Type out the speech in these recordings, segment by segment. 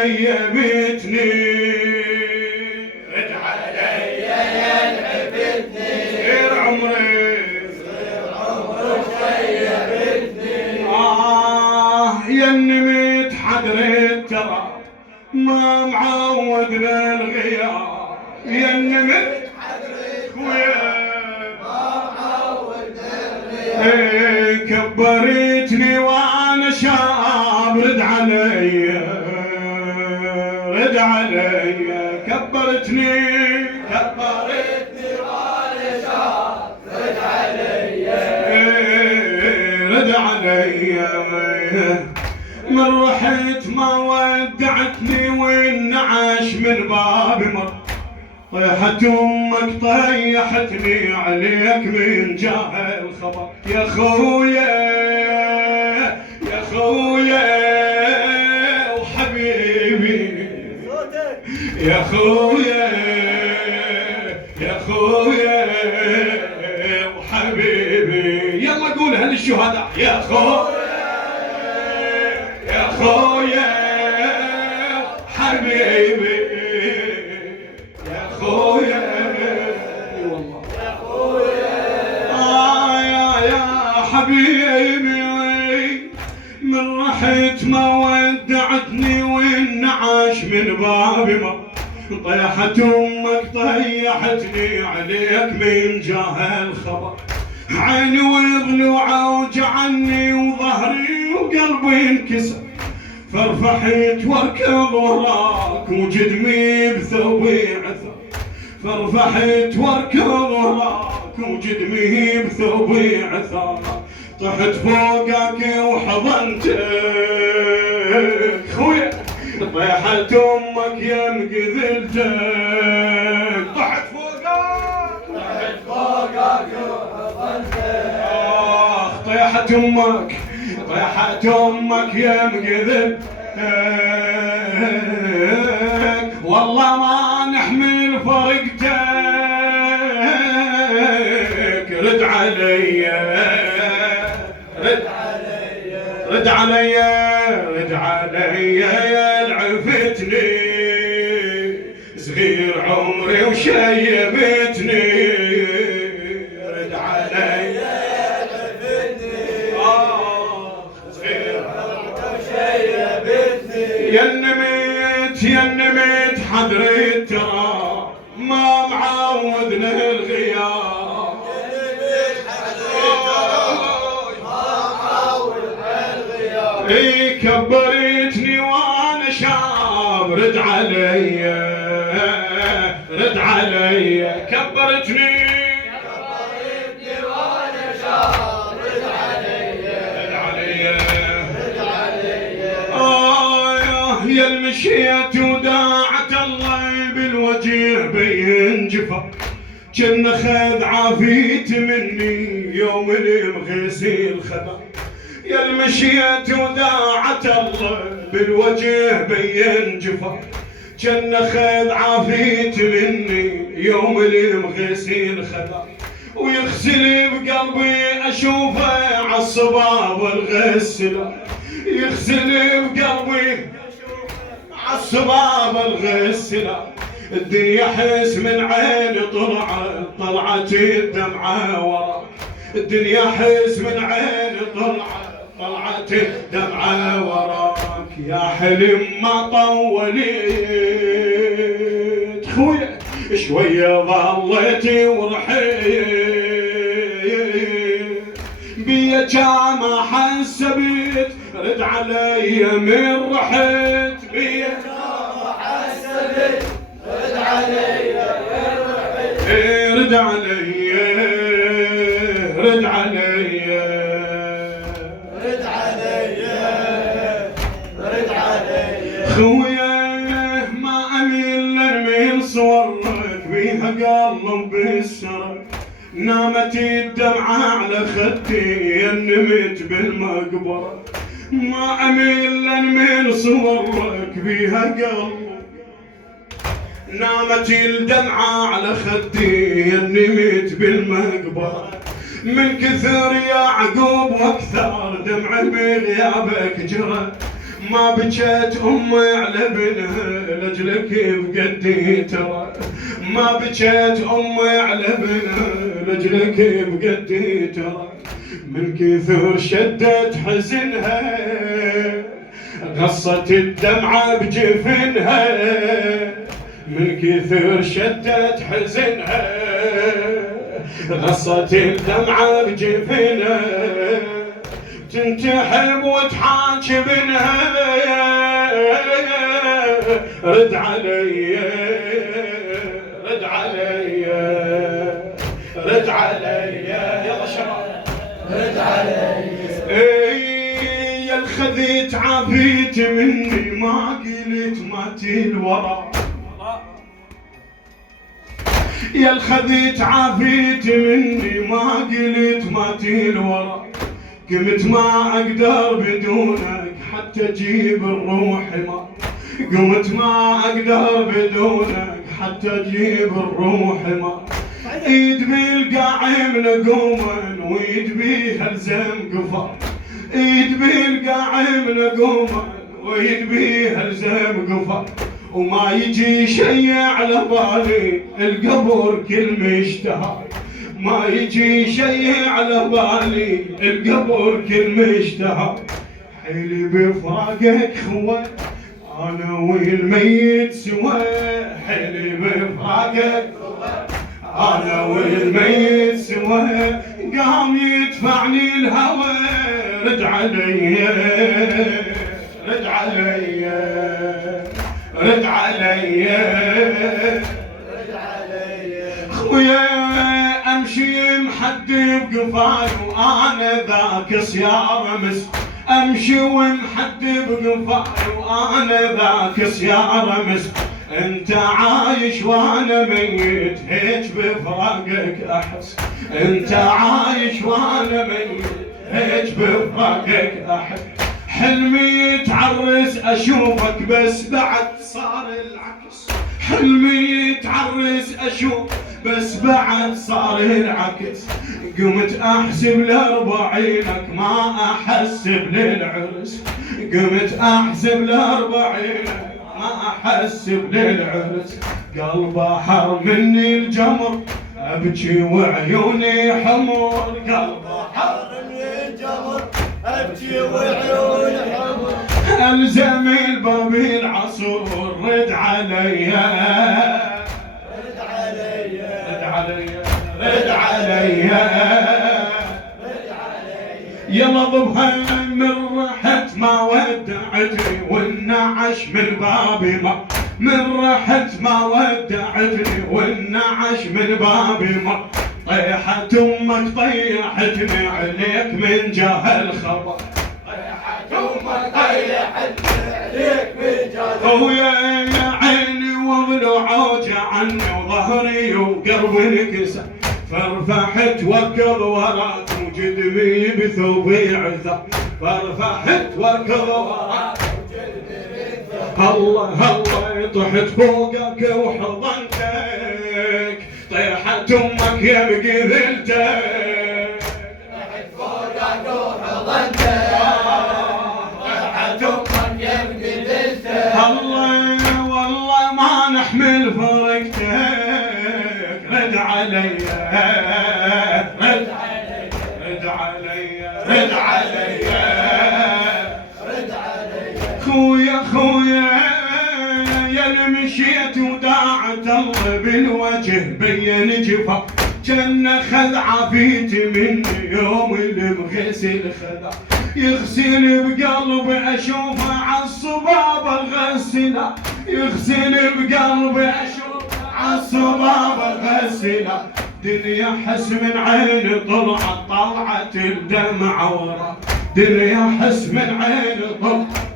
غيبتني رد علي يلعبتني صغير عمري غيبتني يا النمت حضرت ترى ما معود للغياب يا النمت حضرت خويا ما معود للغياب كبرتني وانا شاب رد علي رد علي كبرتني وانا شاب رد علي رد علي من رحت ما ودعتني والنعاش من باب مر طيحت امك طيحتني عليك من جاه الخبر يا خويا يا خويا وحبيبي يا خويا يا خويا وحبيبي يلا قولها للشهداء يا خويا يا خويا حبيبي يا خويا والله يا خويا يا حبيبي من رحت ما ودعتني والنعاش من بابي ما طيحت امك طيحتني عليك من جاه الخبر عيني وضلوعه وجعني وظهري وقلبي انكسر فرفحت واركض وراك وجدمي بثوبي عثر فرفحت واركض وراك وجدمي بثوبي عثر طحت فوقك وحضنتك خويا طيحت امك يا مقذلتك طحت فوقك وحضنتك طيحت امك يا مقذلتك والله ما نحمل فرقتك رد علي رد علي رد علي يا العفتني صغير عمري وشيبتني رد علي يا العفتني صغير عمري وشيبتني يا النمت حضرت ترى ما معود للغياب كبرتني وانا شاب رد علي رد علي كبرتني وانا شاب رد علي رد علي يا المشيت وداعت الله بالوجه بين جفا كن خذ عافيت مني يوم المغسيل خذا يا المشيت وداعت الله بالوجه بين جفا كن خذ عافيت مني يوم المغسيل خذا ويغسل بقلبي اشوفه عالصباب والغسله يغسل بقلبي عالصباب الغسله الدنيا حس من عيني طلعت الدمعه ورا الدنيا حس من عيني طلعت الدمعه وراك يا حلم ما طولت خويا شويه ظليتي ورحيت بيا ما حسبت رد علي من رحت بيا ما حسبت رد علي من رحت رد علي رد علي رد علي رد علي خويا ما اميل من صورك بيها قلب بالسرك نامت الدمعة على خدي نمت بالمقبرة ما اميل من صورك بيها قلب نامت الدمعة على خدي نمت بالمقبرة من كثر يا عقوب واكثر دمع بغيابك جرى ما بجت امي على ابنها لاجلك بقدي ترى، ما بجت امي على ابنها لاجلك بقدي ترى، من كثر شدت حزنها غصت الدمعة بجفنها، من كثر شدت حزنها غصت الدمعة بجفنها، تنتحب وتحاكي بنها، رد علي رد علي رد علي يا شباب رد علي. يا الخذيت عافيت مني ما قلت ماتي الورا، يا الخذيت عافيت مني ما قلت ماتي الورا، قمت ما اقدر بدونك حتى اجيب الروح ما، قمت ما اقدر بدونك حتى اجيب الروح ما، ايد بالقاعم نقوما ويد بيها الزم قفا، ايد بالقاعم نقوما ويد بيها الزم قفا، وما يجي شي على بالي القبر كل مشتهى، ما يجي شي على بالي القبر كل مشتهى، حيلي بفراقك خوة انا والميت سوا، حيلي بفراقك انا والميت سوا، قام يدفعني الهوى رد علي رد علي رد علي رد علي. خويا امشي محدب قفاي وانا ذاك صيار مس، امشي ومحدب قفاي وانا ذاك صيار مس، انت عايش وانا ميت هيك بفراقك احس، انت عايش وانا ميت هيك بفراقك احس، حلمي يتعرس اشوفك بس بعد صار العكس، حلمي يتعرس اشوف بس بعد صار العكس، قمت احسب لاربعينك ما احسب للعرس، قمت احسب لاربعينك ما احسب للعرس، قلب حر مني الجمر ابكي وعيوني حمر، قلب حر مني الجمر ابكي وعيوني حمر، الزم الباب العصور رد علي رد علي رد علي رد علي رد علي، يلا ضبها من رحت ما ودعتني والنعش من بابي ما، من رحت ما ودعتني والنعش من بابي ما، طيحت امك طيحتني عليك من جاه الخبر، طيحت امك طيحتني عليك من جاه الخبر، ويا عيني وضلوع عني وظهري وقلبي انكسر، فرفحت واركض وراك وجدمي بثوبي عثر، فرفحت واركض وراك وجدمي بثوبي، الله الله طحت فوقك وحضنتك، طيحت امك يا بقبلتك، طحت فوقك وحضنتك، طيحت امك يا بقبلتك، الله والله ما نحمل فرقتك، رد علي رد علي رد علي رد علي رد علي. خويا خويا يا اللي مشيت وداعت الله بالوجه بين جفا، جنة خذ عافيتي مني يوم اللي بغسل خذا، يغسل بقلبي اشوفه عالصباب الغسله، يغسل بقلبي اشوفه عالصباب الغسله، دنيا حس من عيني طلعت الدمع ورا، دنيا حس من عيني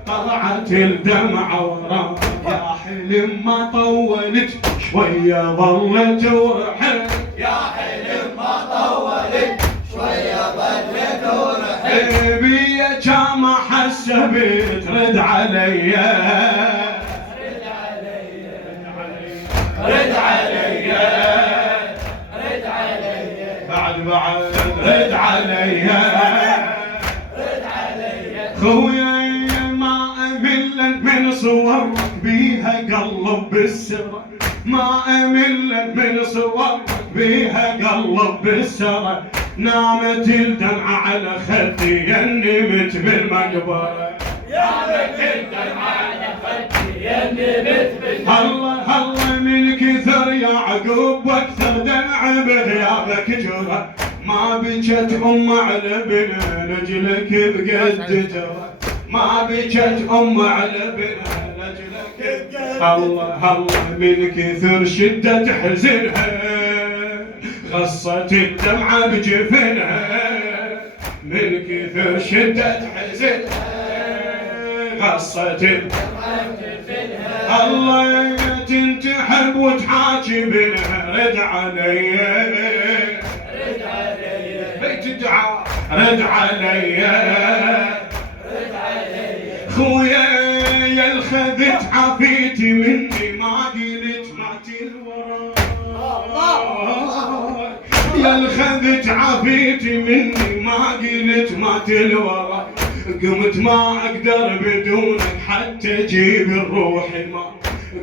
طلعت الدمع ورا، يا حلم ما طولت شويه ظلت ورحت، يا حلم ما طولت شويه ظلت ورحت، بيا كما حسبت رد علي رد علي رد علي رد علي بعد رد علي رد علي. خويا ما بيها قلب بالسرى ما أمل من صور بيها قلب بالسرى نامت الدمعة على خدي يا نمت بالمقبرة نامت الدمعة على خدي يا نمت بالمقبرة الله الله من كثر يعقوب واكثر دمع بغيابك جرى ما بكت على بن رجلك بقد جرى ما بكت على بن رجلك بقد الله الله من كثر شدة حزنها غصت الدمعة بجفنها من كثر شدة حزنها غصت الدمعة بجفنها الله تنتحب وتحاجبنها رد علي رد علي تدعى رد علي رد علي خويا يا الخذت عافيتي مني ما قلت ماتي الورا يا الخذت عافيتي مني ما قلت ماتي الورا قمت ما اقدر بدونك حتى اجيب الروح ما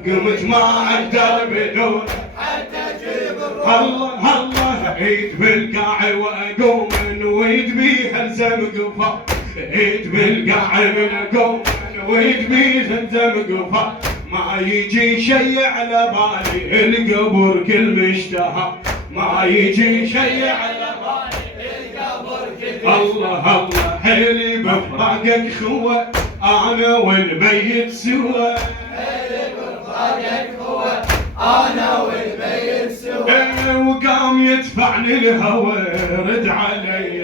قمت ما اقدر بدونك حتى اجيب الروح الله الله عيد بالقاع واقوم نويد بيها الزم قفا عيد بالقاع من اقوم نويد بيها الزم قفا ما يجي شي على بالي القبر كل مشتهى ما يجي شي على بالي القبر كل الله الله حيلي بفراقك خوة انا والميت سوا حيلي بفراقك هو انا والميت سوا وقام يدفعني الهوى رد علي